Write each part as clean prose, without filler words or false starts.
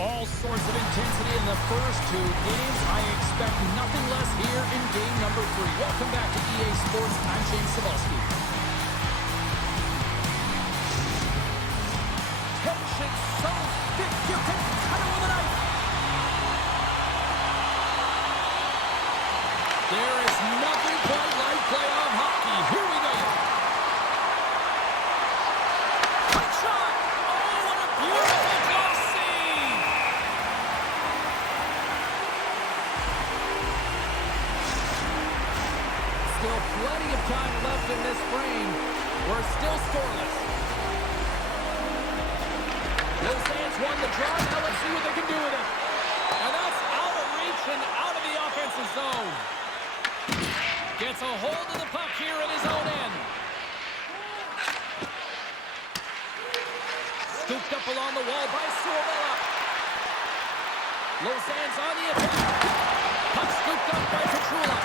All sorts of intensity in the first two games. I expect nothing less here in game number 3. Welcome back to EA Sports. I'm James Cebulski. Tension so thick you can cut it with a knife. There is nothing quite like playoff hockey. Here we go. Quick shot. Oh, what a beautiful goal save. Still plenty of time left in this frame. We're still scoreless. Lausanne's won the draw. Now let's see what they can do with it. And that's out of reach and out of the offensive zone. Gets a hold of the puck here in his own end. Scooped up along the wall by Suovela. Lausanne's on the attack. Puck scooped up by Petrula.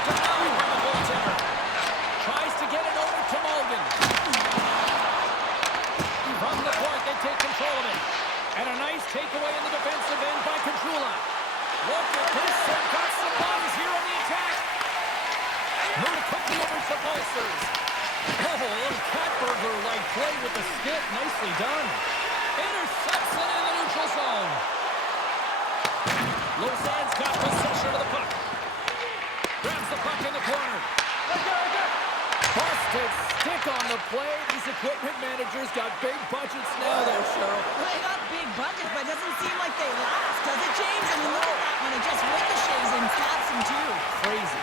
Denied by the goaltender. Tries to get it over to Morgan. From the point, they take control of it. And a nice takeaway in the defensive end by Petrula. Look at this. They've got some bodies here on the attack. Moved quickly over to Pulsers. Oh, a little Catburger-like play with the stick. Nicely done. Intercepts it in the neutral zone. Lausanne's got possession of the puck. Grabs the puck in the corner. Busted stick on the play. These equipment managers got big budgets now there, Cheryl. They got big budgets, but it doesn't seem like they last, does it, James? And look at that one. It just ricochets and taps him, too. Crazy.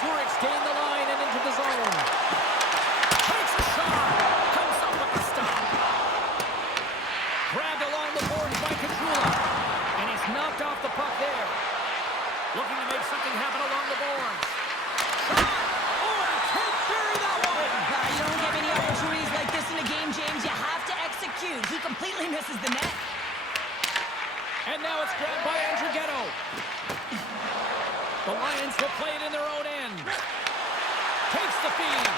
Zurich's gained the line and into the zone. Takes a shot. Comes up with the stop. Grabbed along the boards by Petrula. And he's knocked off the puck there. Looking to make something happen along the boards. Shot. Oh, and can't bury that one. You don't get many opportunities like this in a game, James. You have to execute. He completely misses the net. And now it's grabbed by Andrighetto. The Lions will play it in their own end. Takes the feed.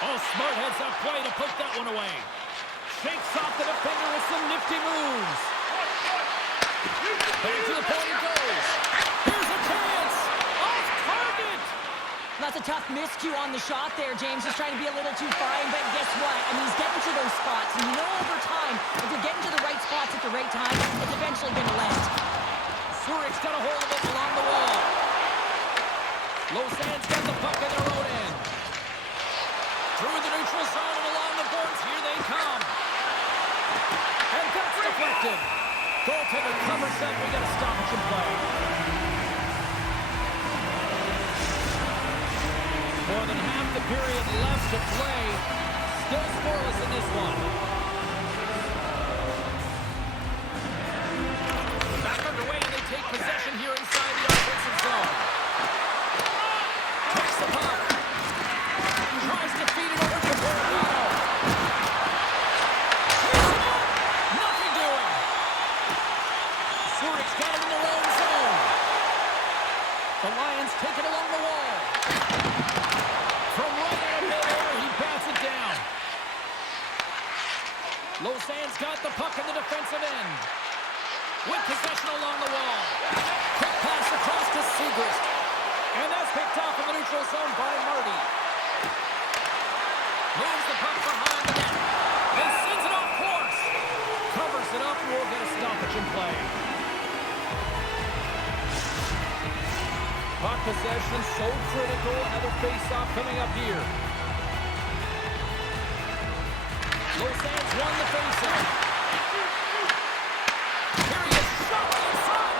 Oh, smart heads-up play to put that one away. Shakes off the defender with some nifty moves. Back to the point it goes. Here's a chance. Off target. That's a tough miscue on the shot there, James. Just trying to be a little too fine, but guess what? I mean, he's getting to those spots. And you know over time, if you're getting to the right spots at the right time, it's eventually going to land. Zurich's got a hold of it along the wall. Lausanne's got the puck in their own end. Through the neutral zone and along the boards. Here they come. And that's deflected. Goaltender covers that. We got a stoppage in play. More than half the period left to play. Still scoreless in this one. Back underway, and they take possession here inside the offensive zone. Takes the puck. Tries to feed it over to Borgano. Chasing it. Nothing doing. Zurich's got it in their own zone. The Lions take it along the wall. From right out of midair, he bats it down. Lausanne's got the puck in the defensive end. With possession along the wall. Quick pass across to Segrist. And that's picked off in the neutral zone by Marty. Moves the puck behind the net. And sends it off course. Covers it up. We'll get a stoppage in play. Puck possession so critical. Another face-off coming up here. Lausanne's won the face-off. Here he is, shot in front.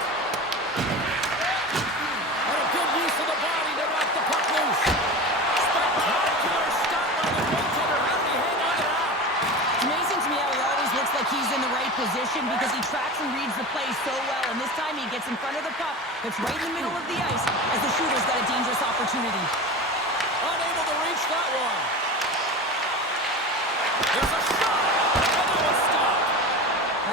And a good use of the body to knock the puck loose. Spectacular stop by the goaltender. How did he hang on to that? It's amazing to me how he always looks like he's in the right position because he tracks and reads the play so well. And this time he gets in front of the puck that's right in the middle of the ice as the shooter's got a dangerous opportunity. Unable to reach that one. There's a shot. Another stop.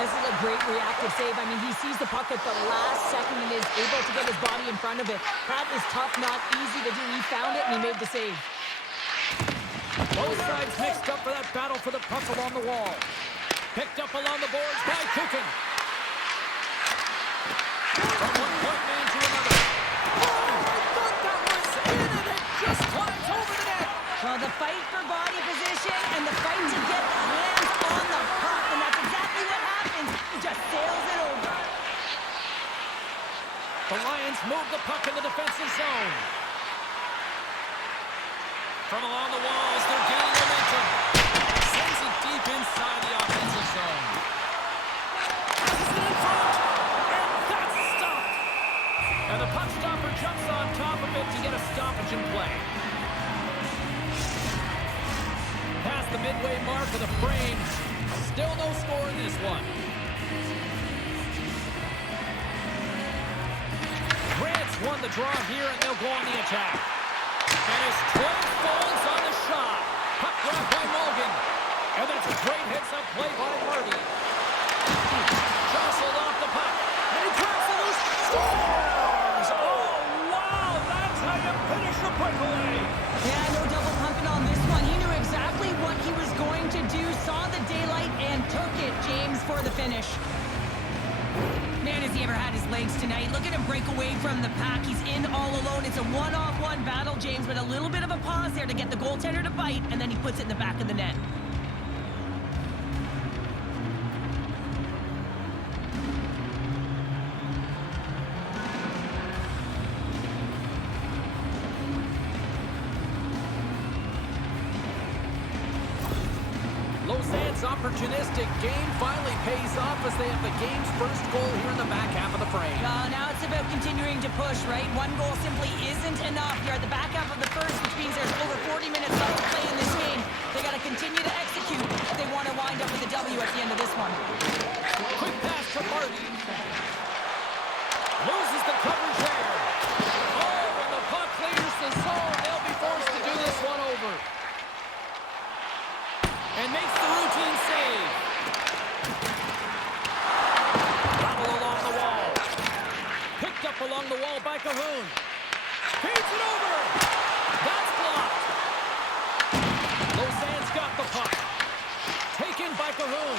This is a great reactive save. I mean, he sees the puck at the last second and is able to get his body in front of it. That is tough, not easy to do. He found it and he made the save. Both sides mixed up for that battle for the puck along the wall. Picked up along the boards by Kukin. From one point man to another. Oh, I thought that was in, and it just climbs over the net. Well, the fight for body position and the fight to get hands on the puck, and that's exactly what happens. He just sails it over. The Lions move the puck in the defensive zone. From along the walls, they're gaining momentum. Sends it deep inside the offensive zone. Passes it in front, and that's stopped. And the puck stopper jumps on top of it to get a stoppage in play. Past the midway mark of the frame. Still no score in this one. Grant's won the draw here, and they'll go on the attack. And his 12 falls on the shot. Puck grabbed by Morgan. And that's a great hits-up play by Marty. Jostled off the puck. And he cracks the loose. Scores! Oh, wow! That's how you finish a breakaway. Yeah, no double pumping on this one. He knew exactly what he was going to do, saw the daylight, and took it, James, for the finish. Man, has he ever had his legs tonight. Look at him break away from the pack. He's in all alone. It's a one-on-one battle, James, but a little bit of a pause there to get the goaltender to bite, and then he puts it in the back of the net. Lausanne's opportunistic game finally pays off as they have the game's first goal here in the back half of the frame. Now it's about continuing to push, right? One goal simply isn't enough. You're at the back half of the first, which means there's over 40 minutes left to play in this game. They got to continue to execute if they want to wind up with a W at the end of this one. Quick pass to Marty. Loses the coverage there. Oh, when the puck clears the zone, they'll be forced to do this one over. And makes the routine save. Battle along the wall. Picked up along the wall by Cahoon. Feeds it over. That's blocked. Lausanne's got the puck. Taken by Cahoon.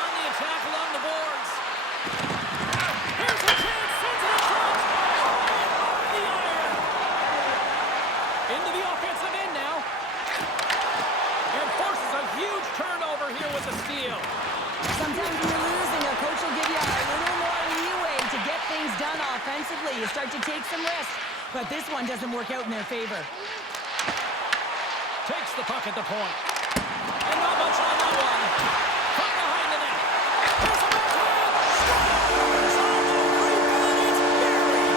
On the attack along the boards. Here's a chance. Sends it across. Off the iron. Into the offensive end now. And forces a huge turnover here with the steal. Sometimes when you're losing, a coach will give you a little more leeway to get things done offensively. You start to take some risks, but this one doesn't work out in their favor. Takes the puck at the point. And not much on that one. From behind the net. Here's a backhand. Scores on the rebound. It's buried.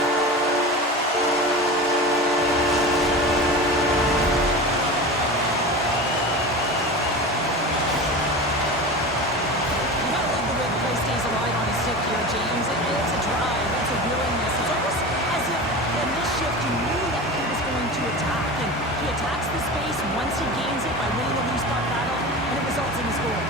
You gotta love the way the play stays alive on his stick here, James. It's a drive. It's a willingness. It's almost as if in this shift you knew that he was going to attack, and he attacks the space once he gains it by winning the loose puck battle, and it results in his goal.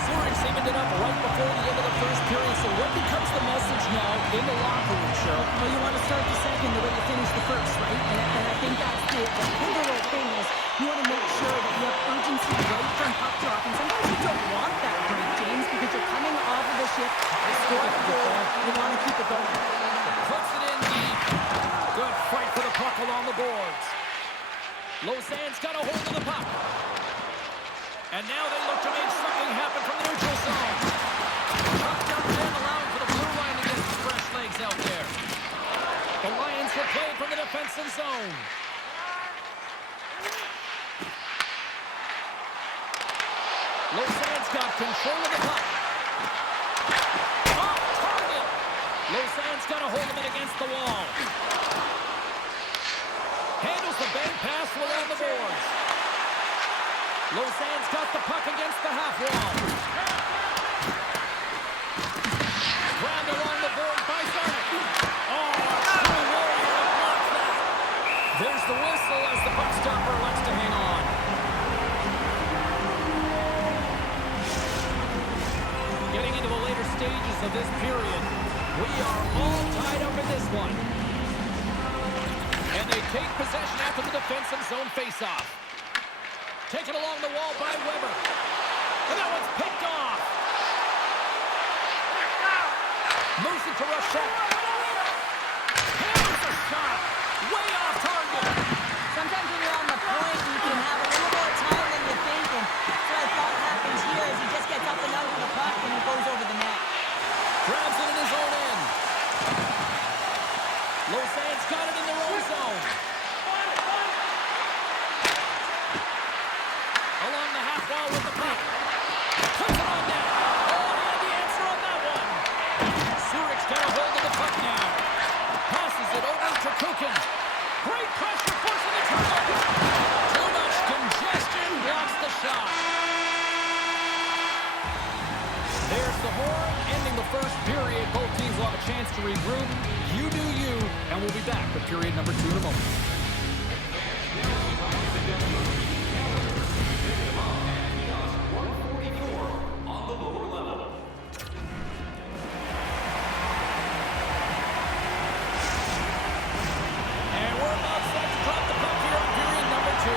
Zurich even it up right before the end of the first period. So what becomes the message now in the locker room, Cheryl? Well, you want to start the second the way you finish the first, right? And I think that's the pivotal thing is you want to make sure that you have urgency right from puck drop. And sometimes you don't want that break, James, because you're coming off of the shift, score a goal, you want to keep it going. Puts it in deep. Good fight for the puck along the boards. Lausanne's got a hold of the puck. And now they look to make something happen from the neutral zone. Puck dumped in, allowing for the blue line to get his fresh legs out there. The Lions will play from the defensive zone. Lausanne's got control of the puck. Off target. Lausanne's got a hold of it against the wall. Handles the bank pass around the boards. Lausanne's got the puck against the half wall. Grabbed along the board by Zarnik. Oh, a true warrior to block that. There's the whistle as the puck stopper elects to hang on. Getting into the later stages of this period. We are all tied up in this one. And they take possession after the defensive zone faceoff. Taken along the wall by Weber. And that one's picked off. Moves it to Rochette. Here's a shot. Way off target. Sometimes when you're on the point, you can have a little more time than you think. And that's what I thought happens here as he just gets up and under the puck and it goes over the net. Grabs it in his own end. Lausanne's got it in their own zone. Along the half wall with the puck. Puts it on net. Oh, he had the answer on that one. Zurich's got a hold of the puck now. Passes it over to Kukin. Great pressure, forcing the turnover. Too much congestion, blocks the shot. There's the horn, ending the first period. Both teams will have a chance to regroup. You do you, and we'll be back with period number 2 in a moment. And we're about set to drop the puck here on period number 2.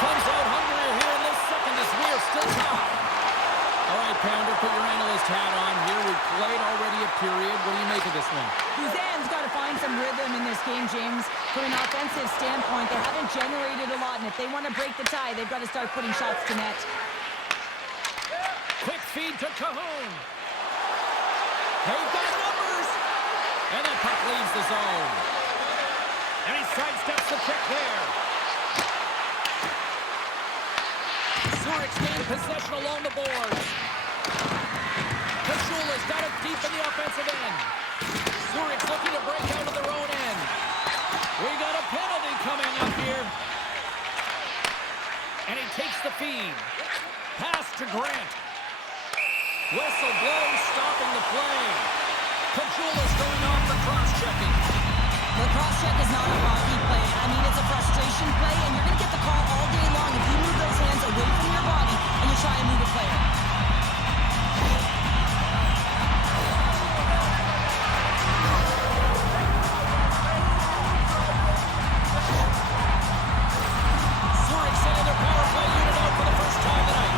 Comes out hungrier here in this second as we are still tied. All right, Pounder, put your analyst hat on here. We've played already a period. What do you make of this one? Lausanne's got to find some rhythm in this game, James. From an offensive standpoint, they haven't generated a lot, and if they want to break the tie, they've got to start putting shots to net. Quick feed to Cahoon. They've got numbers. And that puck leaves the zone. And he sidesteps the check there. Zurich's gained possession along the boards. Kachula's got it deep in the offensive end. Zurich's looking to break out of their own end. We got a penalty coming up here. And he takes the feed. Pass to Grant. Whistle blows, stopping the play. Kachula's going off for cross-checking. The cross-check is not a hockey play. I mean, it's a frustration play, and you're going to get the call all day long if you move those hands away from your body and you try and move a player. Zurich sending their power play unit out for the first time tonight.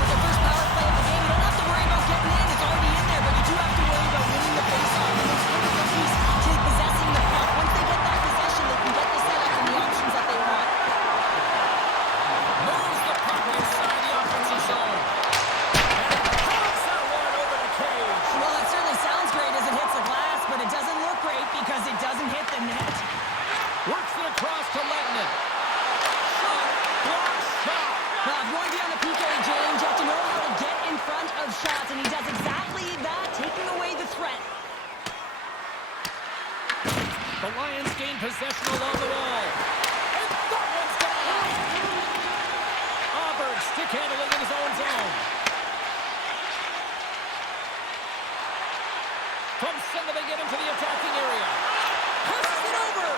The first power play of the game, you don't have to worry about getting in. It's already in there, but you do have to worry about winning the face-off. And it's critical piece to possessing the puck. Once they get that possession, they can get the setup and the options that they want. Moves the puck inside the offensive zone. And pounds that one over the cage. Well, it certainly sounds great as it hits the glass, but it doesn't look great because it doesn't hit the net. Works it across to Lettinen. Shot. Block shot. Well, I've warned you on the PK, James. You have to know how to get in front of shots, and he does exactly that, taking away the threat. The Lions gain possession along the wall. And that one's gone. Auburn stick handling in his own zone. From center they get into the attacking area. Passes it over.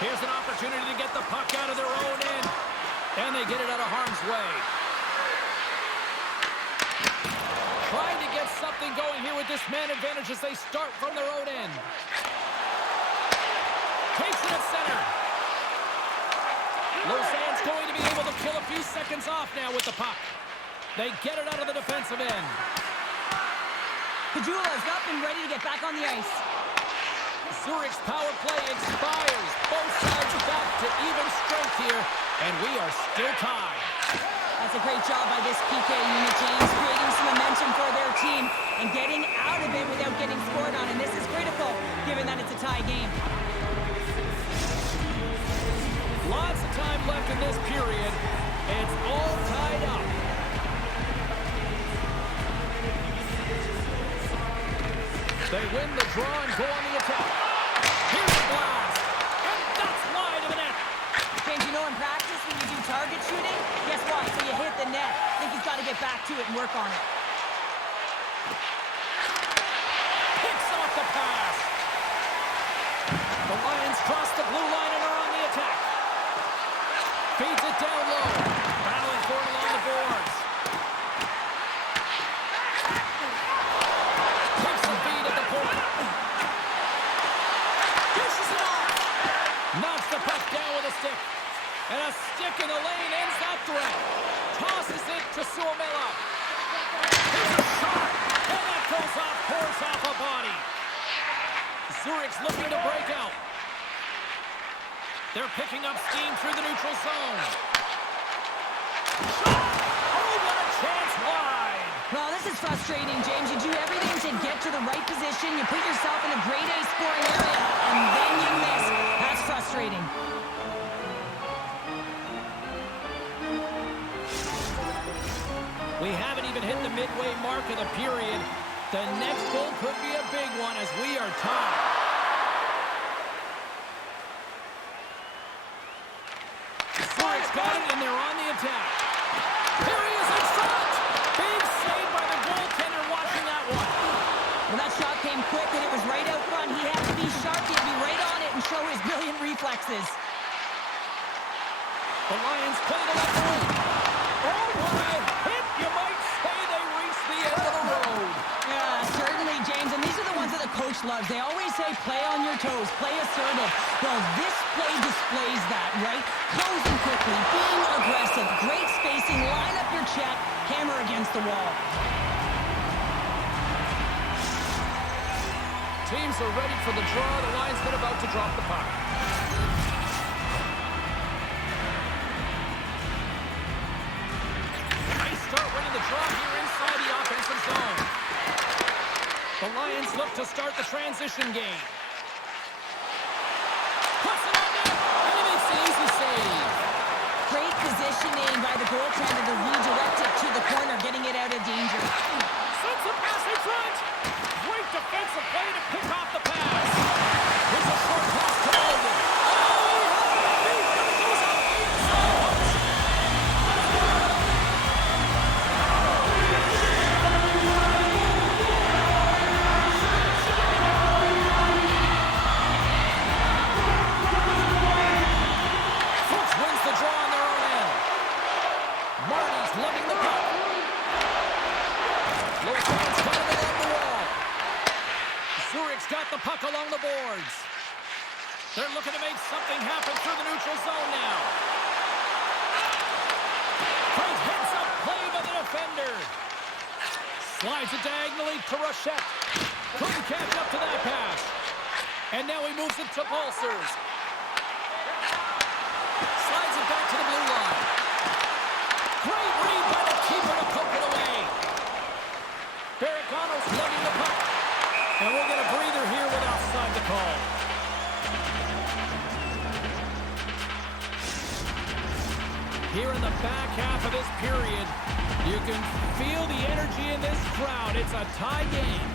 Here's an opportunity to get the puck out of their own end. And they get it out of harm's way. Trying to get something going here with this man advantage as they start from their own end. Takes it at center. Lausanne's going to be able to kill a few seconds off now with the puck. They get it out of the defensive end. Kajula's up and ready to get back on the ice. Zurich's power play expires. Both sides are back to even strength here, and we are still tied. That's a great job by this PK unit, James, creating some momentum for their team and getting out of it without getting scored on, and this is critical given that it's a tie game. Lots of time left in this period. It's all tied up. They win the draw and go on the attack. Here's a blast. And that's wide of the net. James, you know in practice when you do target shooting, guess what? So you hit the net. I think he's got to get back to it and work on it. Picks off the pass. The Lions cross the blue line and are on the attack. Feeds it down low. Battling for it along the boards. Suomela. Here's a shot, and that goes off course off a body. Zurich's looking to break out. They're picking up steam through the neutral zone. Shot! Oh, what a chance wide! Well, this is frustrating, James. You do everything to get to the right position. You put yourself in a grade A scoring area, and then you miss. That's frustrating. We haven't even hit the midway mark of the period. The next goal could be a big one as we are tied. Zurich's got it, and they're on the attack. Here he is in front! Big save by the goaltender watching that one. Well, that shot came quick, and it was right out front. He had to be sharp. He had to be right on it and show his brilliant reflexes. The Lions play the left wing. Oh, what a hit! You might say they reached the end of the road. Yeah, certainly, James. And these are the ones that the coach loves. They always say, play on your toes, play assertive. Well, this play displays that, right? Closing quickly, being aggressive, great spacing, line up your check, hammer against the wall. Teams are ready for the draw. The Lions get about to drop the puck. Nice start winning the draw here inside the offensive zone. The Lions look to start the transition game. Puts it on net, and he makes the easy save. Great positioning by the goaltender to redirect it to the corner, getting it out of danger. Sends the pass in front. Great defensive play to pick off the pass. Here's a short pass to Logan. Oh, he has it beat, and it goes out the inside. Fuchs wins the draw on their own end. Marty's lugging the puck. Lausanne's got him along the wall. Zurich's got the puck along the boards. They're looking to make something happen through the neutral zone now. Great heads-up play by the defender. Slides it diagonally to Rochette. Couldn't catch up to that pass. And now he moves it to Pulsers. Slides it back to the blue line. Great read by the keeper to poke it away. Barragano's lugging the puck. And we'll get a breather here with offside to call. Here in the back half of this period, you can feel the energy in this crowd. It's a tie game.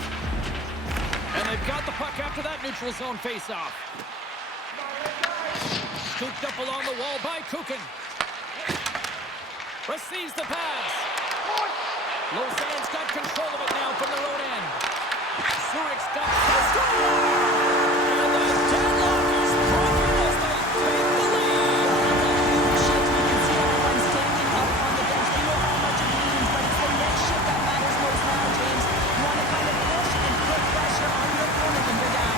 And they've got the puck after that neutral zone faceoff. Scooped up along the wall by Kukin. Receives the pass. Lausanne's got control of it now from their own end. Zurich's got the score! And the deadlock is broken as they take the lead. Shift, you can see everyone standing up on the bench. They know how much it means, but it's the next shift that matters most now, James. You want to kind of push and put pressure on your opponent when you're down.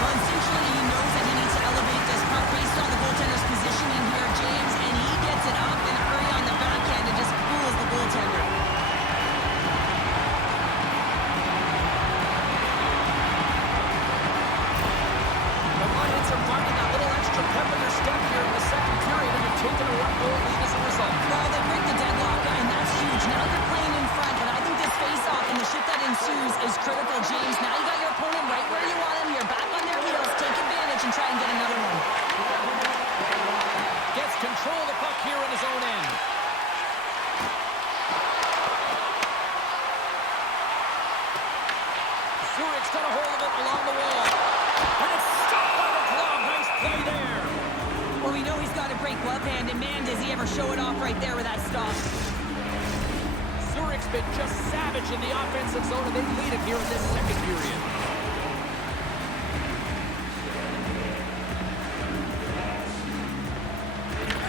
Well, instinctually, he knows that he needs to elevate this puck based on the goaltender's positioning here, James, and he gets it up in a hurry on the backhand and just fools the goaltender. The Lions are finding that little extra pep in their step here in the second period, and they're taking a one-goal lead as a result. Well, they break the deadlock, and that's huge. Now they're playing in front, but I think this face-off and the shift that ensues is critical, James. Now you got your opponent right where you want him. You're back on their heels. Take advantage and try and get another one. Gets control of the puck here in his own end. Zurich's got a hold of it along the wall. And it's stopped by the glove. Nice play there. Well, we know he's got a great glove hand, and man, does he ever show it off right there with that stop. Zurich's been just savage in the offensive zone, and they lead it here in this second period.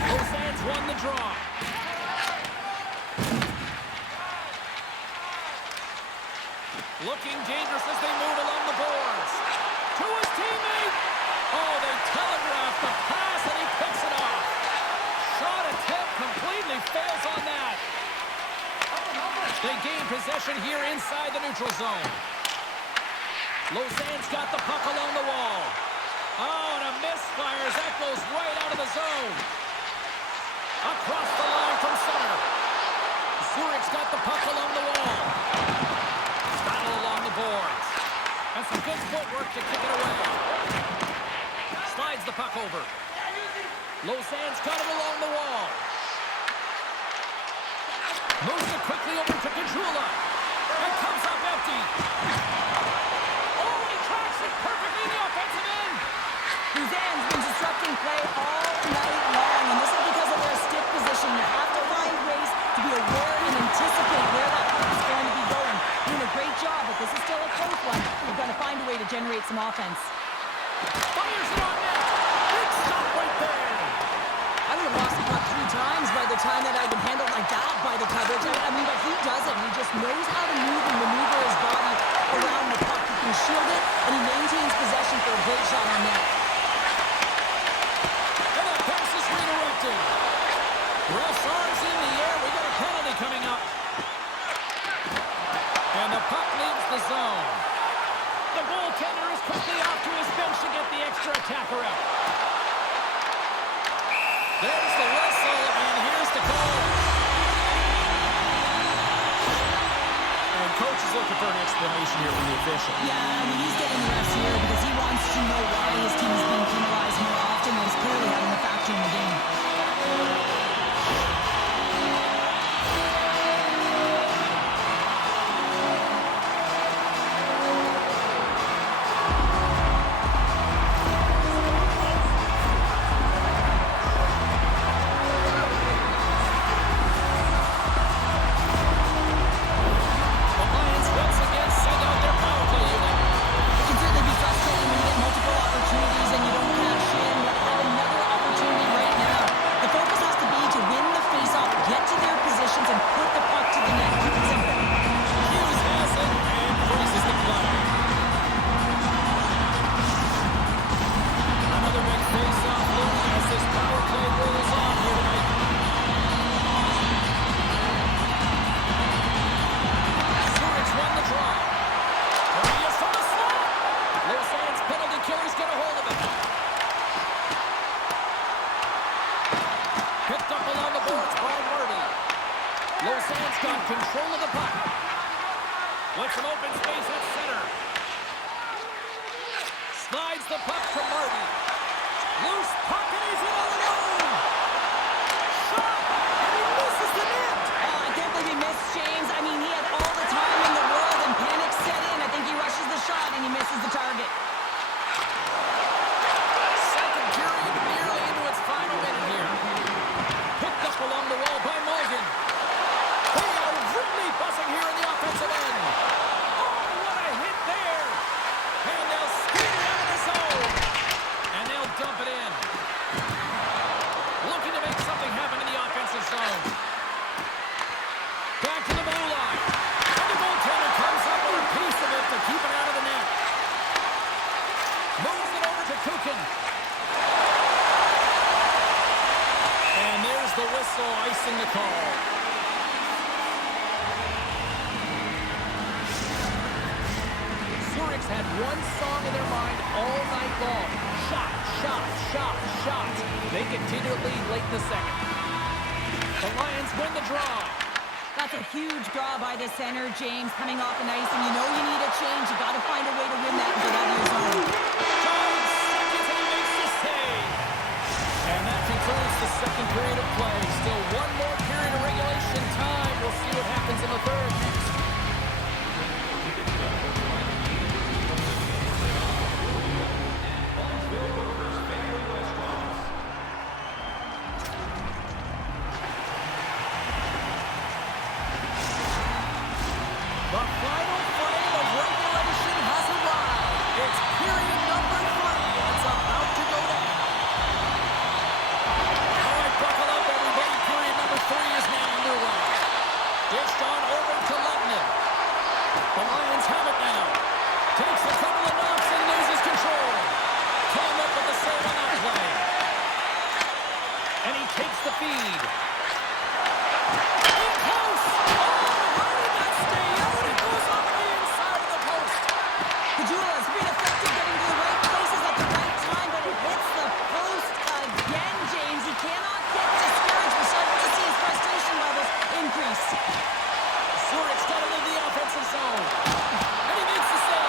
Lausanne's won the draw. Looking dangerous as they move along the boards. To his teammate. Oh, they telegraph the pass, and he picks it off. Shot attempt completely fails on that. They gain possession here inside the neutral zone. Lausanne's got the puck along the wall. Oh, and a misfire as that goes right out of the zone. Across the line from center. Zurich's got the puck along the wall. Battle along the boards. And some good footwork to kick it away. Slides the puck over. Lausanne's got it along the wall. Moves it quickly over to Contrula. And comes up empty. Oh, he tracks it perfectly in the offensive end. Lausanne's been disrupting play all night long, and this is because of their stiff position. You have to find ways to be aware and anticipate where that puck is going to be going. Doing a great job, but this is still a close one. They've got to find a way to generate some offense. Fires it on net. Big stop right there. I would have lost the puck 3 times by the time that I'd been handled like that by the coverage. I mean, but he doesn't. He just knows how to move and maneuver his body around the puck. He can shield it, and he maintains possession for a great shot on net. And the pass is redirected. Ref's arms in the air. We got a penalty coming up. And the puck leaves the zone. The goaltender is quickly off to his bench to get the extra attacker out. There's the whistle, and here's the call. And coach is looking for an explanation here from the official. Yeah, I mean, he's getting the refs here because he wants to know why his team is being penalized more often, and he's clearly having a factor in the game. Lausanne's got control of the puck. With some open space at center. Slides the puck to Marty. Loose puck, and he's in all alone. Shot, and he misses the net. Oh, I can't believe he missed, James. I mean, he had all the time in the world, and panic set in. I think he rushes the shot, and he misses the target. Second period nearly into its final minute here. Picked up along the wall by Morgan. They are really buzzing here in the offensive end. Oh, what a hit there. And they'll skate it out of the zone. And they'll dump it in. Looking to make something happen in the offensive zone. Back to the blue line. And the goaltender comes up with a piece of it to keep it out of the net. Moves it over to Kukin. And there's the whistle icing the call. Zurich's had one song in their mind all night long. Shot, shot, shot, shot. They continue to lead late in the second. The Lions win the draw. That's a huge draw by the center, James, coming off the ice, and you know you need a change. You got to find a way to win that and get out of your zone. 5 seconds, and he makes the save. And that concludes the second period of play. Still one more period of regulation time. We'll see what happens in the third next. The final play of regulation has arrived. It's period number 3, and it's about to go down. All right, buckle up, everybody. Period number 3 is now underway. Dished on over to Lettman. The Lions have it now. Takes a couple of knocks and loses control. Came up with the save on that play. And he takes the feed. In close. Oh, right in the Zurich's got it in the offensive zone. And he makes the save.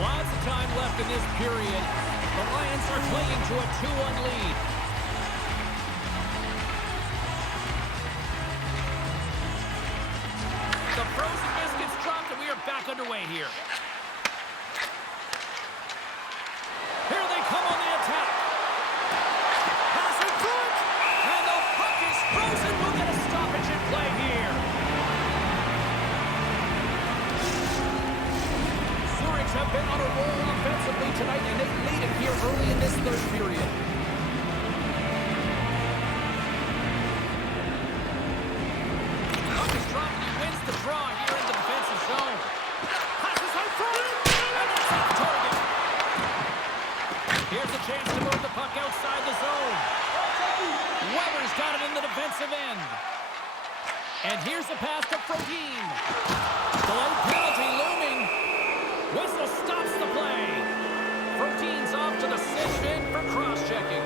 Lots of time left in this period. The Lions are clinging to a 2-1 lead. The frozen biscuits dropped, and we are back underway here. Here they come on the attack. Pass in front, and the puck is frozen. We'll get a stoppage in play here. Zurichs have been on a roll offensively tonight, and they lead it here early in this third period. Puck is dropped, and he wins the draw here in the defensive zone. Passes out front, and it's off target. Here's a chance to move the puck outside the zone. Weber's got it in the defensive end. And here's the pass to Frodin. Delayed penalty looming. Whistle stops the play. Frodin's off to the sit-in for cross-checking.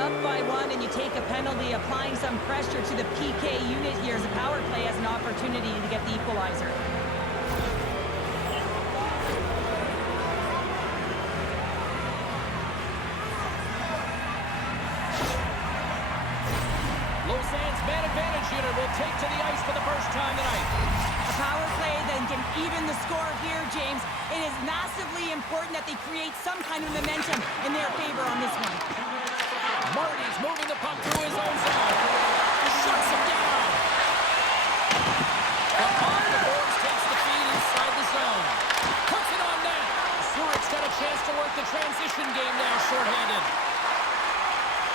Up by 1 and you take a penalty, applying some pressure to the PK unit here as the power play has an opportunity to get the equalizer. Lausanne's man advantage unit will take to the ice for the first time tonight. A power play then can even the score here, James. It is massively important that they create some kind of momentum in their favor on this one. Marty's moving the puck through his own zone. Shuts him down. Behind the boards takes the feed inside the zone. Puts it on net. Zurich's got a chance to work the transition game there, shorthanded.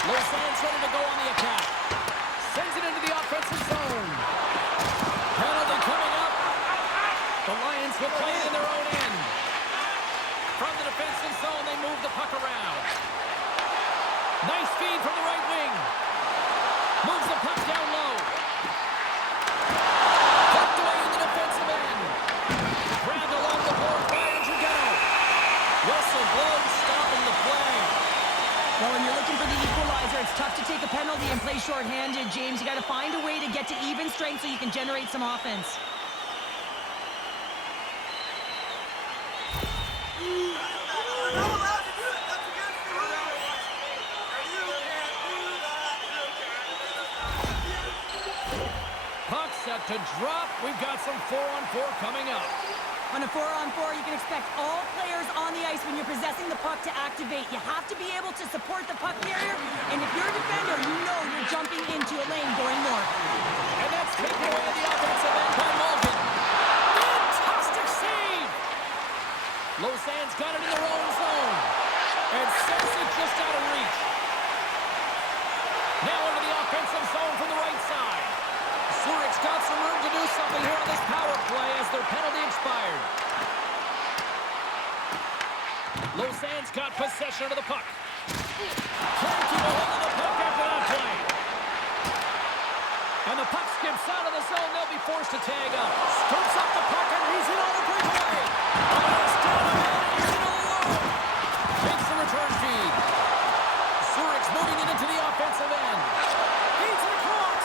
Lausanne's ready to go on the attack. Sends it into the offensive zone. Penalty coming up. The Lions will play it in their own end. From the defensive zone, they move the puck around. Nice feed from the right wing. Moves the puck down low. Tucked away in the defensive end. Grabbed along the board by Andrighetto. Whistle blows, stopping the play. Well, when you're looking for the equalizer, it's tough to take a penalty and play shorthanded, James. You got to find a way to get to even strength so you can generate some offense. Puck set to drop. We've got some 4-on-4 coming up. On a 4-on-4, you can expect all players on the ice when you're possessing the puck to activate. You have to be able to support the puck carrier, and if you're a defender, you know you're jumping into a lane going north. And that's taken away at the offensive end by Malkin. Fantastic save! Lausanne's got it in their own zone, and sends it just out of reach. Now into the offensive zone from the right side. Zurich's got some room to do something here on this power play as their penalty expired. Lausanne's got possession of the puck. Trying to keep a hold of the puck after that play. And the puck skips out of the zone. They'll be forced to tag up. Scoops up the puck and he's in on the breakaway. It's down the man and he's in all alone. Takes the return feed. Zurich's moving it into the offensive end. He's across.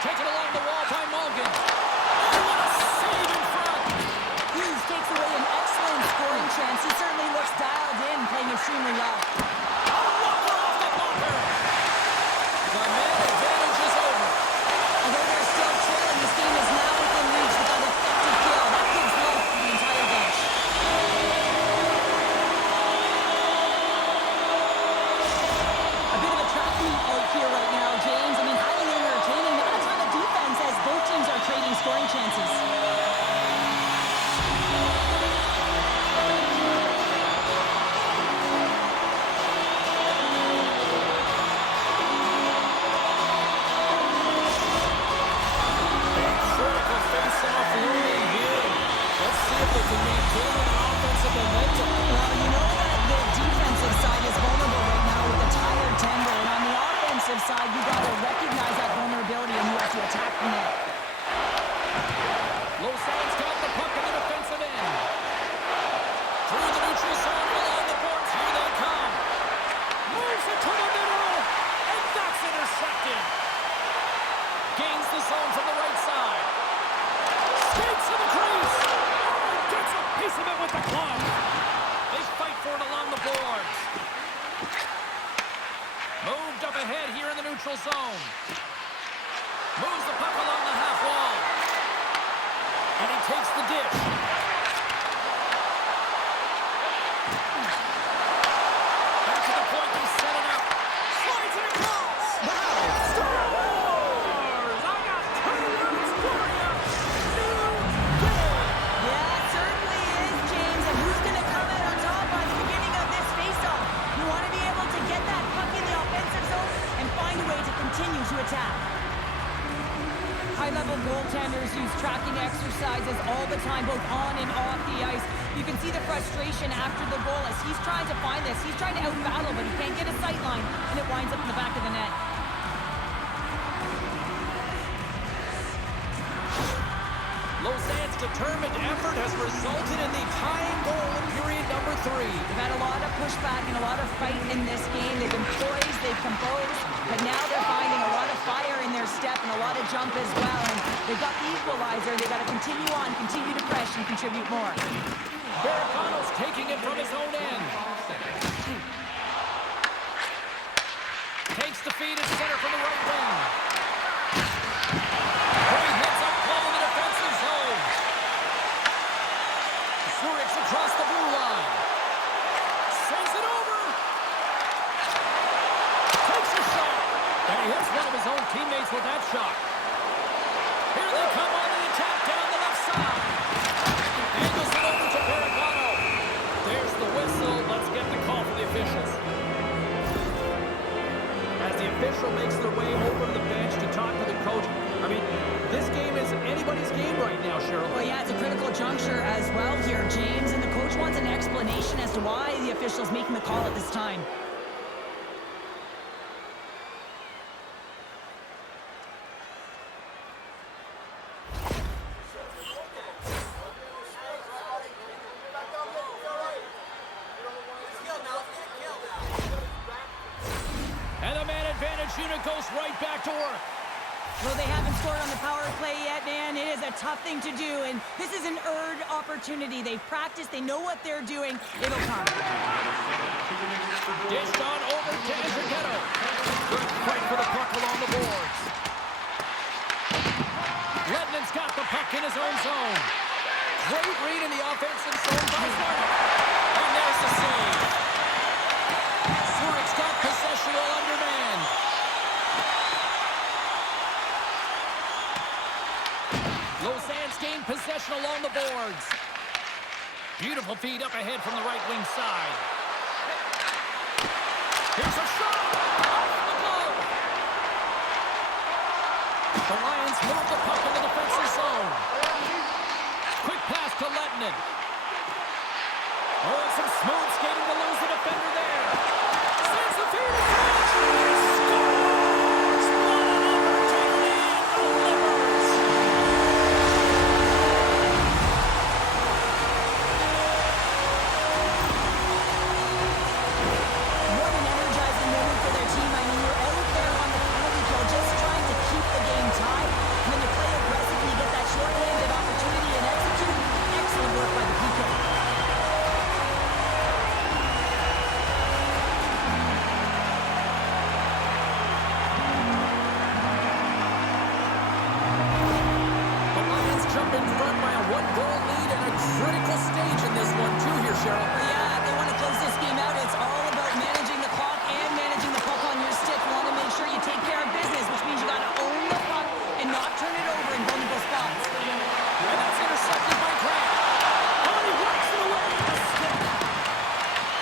Taken along the wall by Malkin. Oh, what a save in front. Hughes takes away an excellent scoring chance. He certainly looks dialed in, playing extremely well. A whopper off the blocker. The man advantage is over. Although they're still trailing, this game is now within reach with defensive side, you got to recognize that vulnerability and you have to attack from there. Lausanne's got the puck in the defensive end. Through the neutral zone, along the boards, here they come. Moves it to the middle, and that's intercepted. Gains the zone from the right side. Skates to the crease. Gets a piece of it with the glove. They fight for it along the boards. Moved up ahead here in the neutral zone. Moves the puck along the half wall. And he takes the dish. Back to the point, he set it up. Slides it across. Wow. Scores! I got 2 words for you. New game. Yeah, it certainly is, James. And who's going to come out on top at the beginning of this faceoff? You want to be able to get that puck in the offensive zone and find a way to continue to attack. High-level goaltenders use tracking exercises all the time, both on and off the ice. You can see the frustration after the goal as he's trying to find this. He's trying to out-battle, but he can't get a sight line, and it winds up in the back of the net. Lausanne's determined effort has resulted in the tying goal in period number 3. They've had a lot of pushback and a lot of fight in this game. They've been poised, they've composed, but now they're finding a lot of fire in their step and a lot of jump as well. And they've got the equalizer. They've got to continue on, continue to press and contribute more. Barricano's taking it from his own end. Takes the feed at center from the right wing. Great hits up low in the defensive zone. Zurich's across the blue line. Sends it over. Takes a shot. And he hits one of his own teammates with that shot. Here they come on the attack down the left side. Angles it over to Barricano. There's the whistle. Let's get the call from the officials. As the official makes their way over to the bench to talk to the coach. I mean, this game is anybody's game right now, Cheryl. Well, yeah, it's a critical juncture as well here, James, and the coach wants an explanation as to why the official's making the call at this time. And the man advantage unit goes right back to work. Well, they haven't scored on the power play yet, man. It is a tough thing to do, and this is an earned opportunity. They've practiced. They know what they're doing. It'll come. Dished on over to Enriquetto. Good fight for the puck along the boards. Ledman's got the puck in his own zone. Great read in the offensive zone by Zurick. And there's the save. Zurich's got possession while undermanned. Lausanne's gained possession along the boards. Beautiful feed up ahead from the right wing side. Here's a shot! Off the goal! The Lions move the puck in the defensive zone. Quick pass to Lettinen. Oh, some smooth skating to lose the defender there. Sends the feed across. Scores! What an opportunity and delivers! What an energizing moment for their team. I mean, you're out there on the penalty kill just trying to keep the game tied. And then you play aggressively, get that short-handed opportunity and execute. Excellent work by the PK. The Lions jump in front by a 1-goal lead at a critical stage in this one, too, here, Cheryl. Yeah, they want to close this game out. It's all about managing the clock and managing the puck on your stick. You want to make sure you take care of business, which means you got to own the puck and not turn it over in vulnerable spots. And that's intercepted by Grant. Oh, he whacks it away with the stick.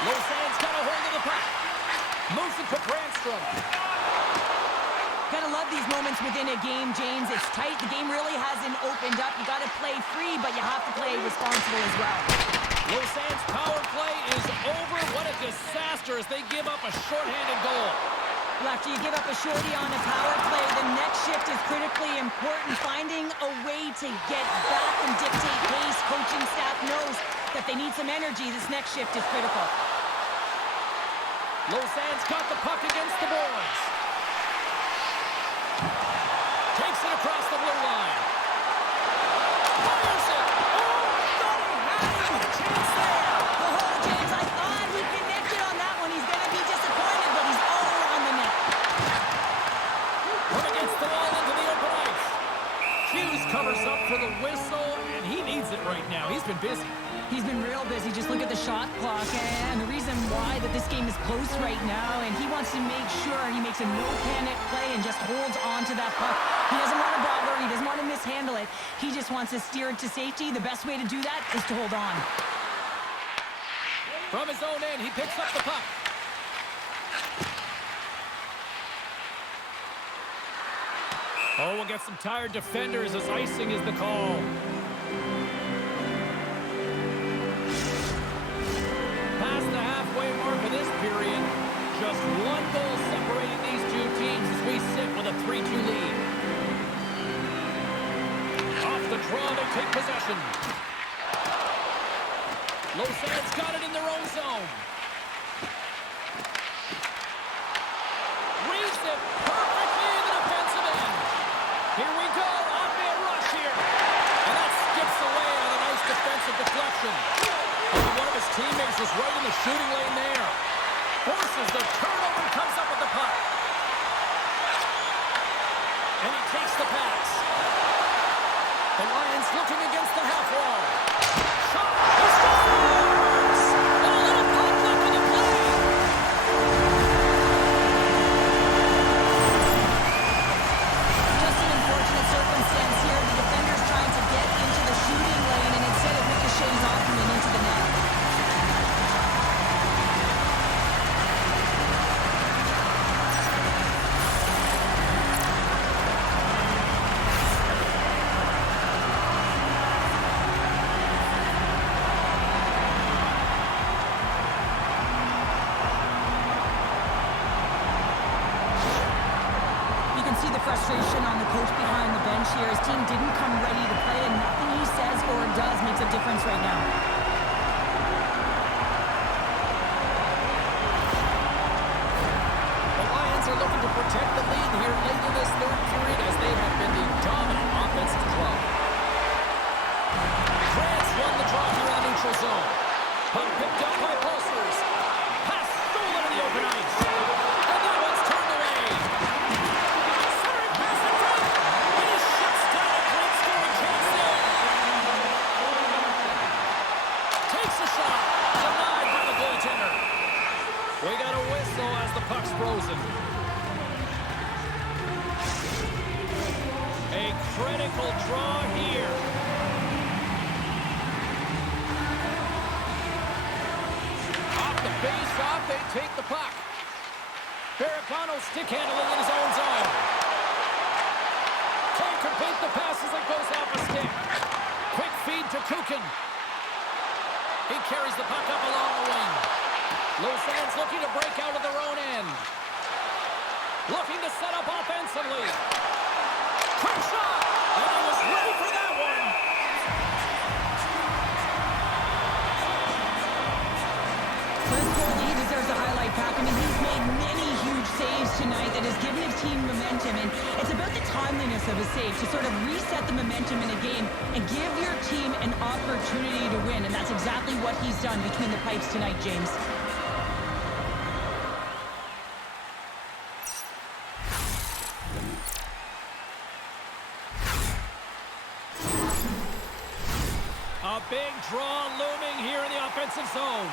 Lausanne's got a hold of the puck. Moves it to Brandstrom. Gotta love these moments within a game, James. It's tight. The game really hasn't opened up. You gotta play free, but you have to play responsible as well. Lausanne's power play is over. What a disaster as they give up a shorthanded goal. Well, after you give up a shorty on a power play, the next shift is critically important. Finding a way to get back and dictate pace. Coaching staff knows that they need some energy. This next shift is critical. Lausanne's got the puck against the boards. Takes it across the blue line. Fires it. Oh, thought he had a chance there. Oh, James, I thought we connected on that one. He's going to be disappointed, but he's all around the net. Put against the wall into the open ice. Hughes covers up for the whistle, and he needs it right now. He's been busy. He's been real busy. Just look at the shot clock, and the reason why that this game is close right now, and he wants to make sure he makes a no-panic play and just holds on to that puck. He doesn't want to bother. He doesn't want to mishandle it. He just wants to steer it to safety. The best way to do that is to hold on. From his own end, he picks up the puck. Oh, we'll get some tired defenders as icing is the call. Past the halfway mark of this period, just one goal separating these two teams as we sit with a 3-2 lead. Off the draw, they take possession. Lausanne's got it in their own zone. Reads it perfectly in the defensive end. Here we go, on-man rush here. And that skips away on a nice defensive deflection. One of his teammates was right in the shooting lane there. Forces the turnover and comes up with the puck. And he takes the pass. The Lions looking against the half wall. Shot! He scores! A little conflict in the play. Just an unfortunate circumstance here. The defender's trying to get into the shooting lane, and instead it ricochets off him and into the net. Frustration on the coach behind the bench here. His team didn't come ready to play, and nothing he says or does makes a difference right now. The Lions are looking to protect the lead here late in this third period as they have been the dominant offensive club. France won the draw here in the neutral zone. Puck picked up by Pulsers. Pass stolen in the open ice. And that one's turned away. We got a whistle as the puck's frozen. A critical draw here. Off the face-off, they take the puck. Barricano stick handling in his own zone. Can't complete the pass as it goes off a stick. Quick feed to Kukin. He carries the puck up along the wing. Lausanne's looking to break out of their own end. Looking to set up offensively. Quick shot! And he was ready for that one. This goalie deserves a highlight pack. I mean, he's made many huge saves tonight that has given his team momentum, and it's about the timeliness of his save to sort of reset the momentum in a game and give your team an opportunity to win, and that's exactly what he's done between the pipes tonight, James. A big draw looming here in the offensive zone.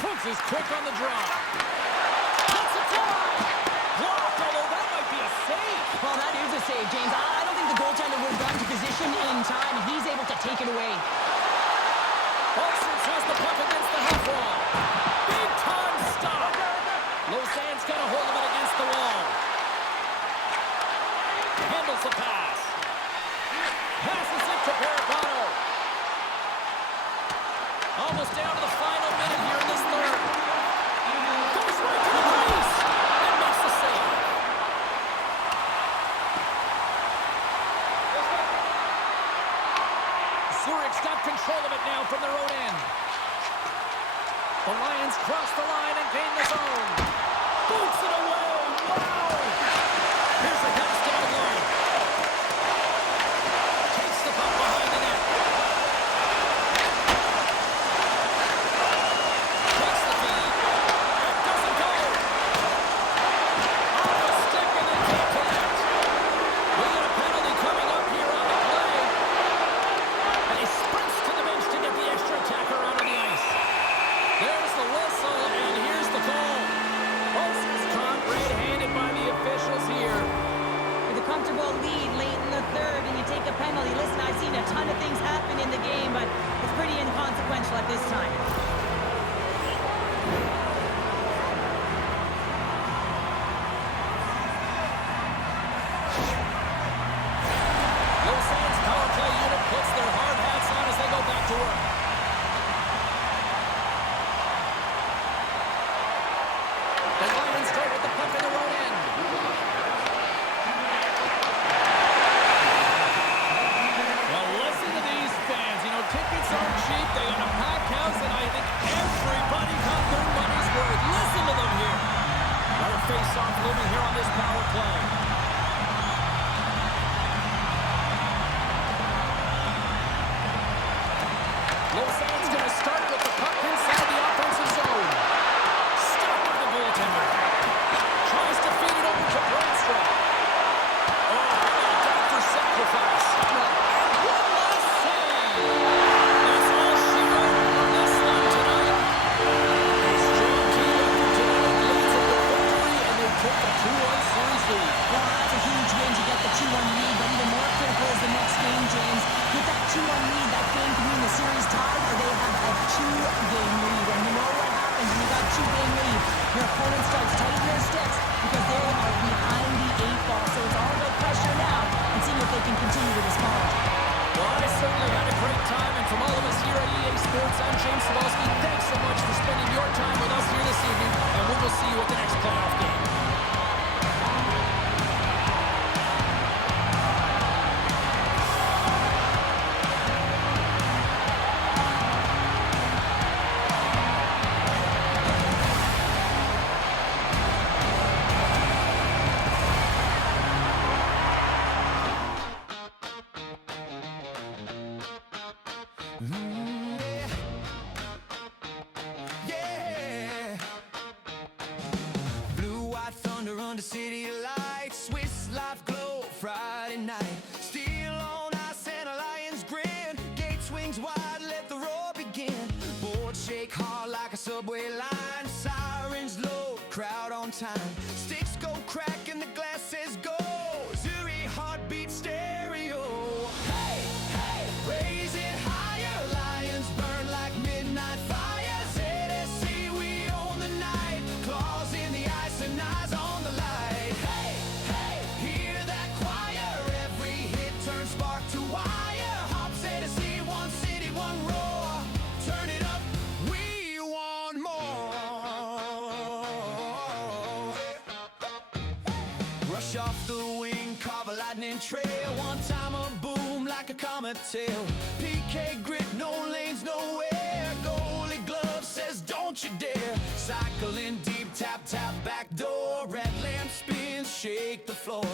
Fuchs is quick on the draw. Puts it fly. Blocked, although that might be a save. Well, that is a save, James. I don't think the goaltender would have gotten to position in time, and he's able to take it away. Olsen has the puck against the half wall. Big time stop. Lausanne's got a hold of it against the wall. Handles the pass. Passes it to Barricano. Almost down to the final minute here in this third. Hawks got control of it now from their own end. The Lions cross the line and gain the zone. Boots it away. Wow! Here's the pass down low. Takes the puck behind the net. Takes the feed. It doesn't go. Off the stick and they can't connect. We got a penalty coming up here on the play. And he sprints to the bench to get the extra attacker out on the ice. There's the whistle, and here's the call. Olsen's caught red-handed by the officials here. With a comfortable lead late in the third, and you take a penalty. Listen, I've seen a ton of things happen in the game, but it's pretty inconsequential at this time. Lausanne's power play unit puts their hard hats on as they go back to work. The Lions go with the puck in their own end. Well, listen to these fans. You know, tickets aren't cheap. They got a packed house, and I think everybody got their money's worth. Listen to them here. Another face-off looming here on this power play. Lausanne's going to start with the puck inside the offensive zone. Stop with the goaltender. Tries to feed it over to Brandstrom. Oh, down for sacrifice. And one last save. That's all she wrote on this one tonight. A strong team effort tonight leads at the victory, and they take a 2-1 series lead. Well, that's a huge win to get the 2-1 lead, but even more critical is the next game, James. With that 2-1 lead, that game can mean the series tied, or they have a 2-game lead. And you know what happens when you got a 2-game lead? Your opponent starts tightening their sticks because they are behind the 8 ball. So it's all about pressure now and seeing if they can continue to respond. Well, I certainly had a great time, and from all of us here at EA Sports, I'm James Cebulski. Thanks so much for spending your time with us here this evening, and we will see you at the next playoff game. Yeah. Blue, white thunder under city lights. Swiss life glow Friday night. Steel on ice and a lion's grin. Gate swings wide, let the roar begin. Boards shake hard like a subway line. Sirens low, crowd on time. Sticks go crack and the glass says go. Zuri heartbeat stereo. Hey, hey, raise it higher. Lions burn like midnight fire. ZSC, we own the night. Claws in the ice and eyes on the light. Hey, hey, hear that choir. Every hit turns spark to wire. Hops ZSC, one city, one roar. Turn it up, we want more. Rush off the wing, carve a lightning trail. One time a boom like a comet tail. PK grit, no lanes, nowhere. Goalie glove says don't you dare. Cycling deep, tap, tap, back door. Red lamp spins, shake the floor.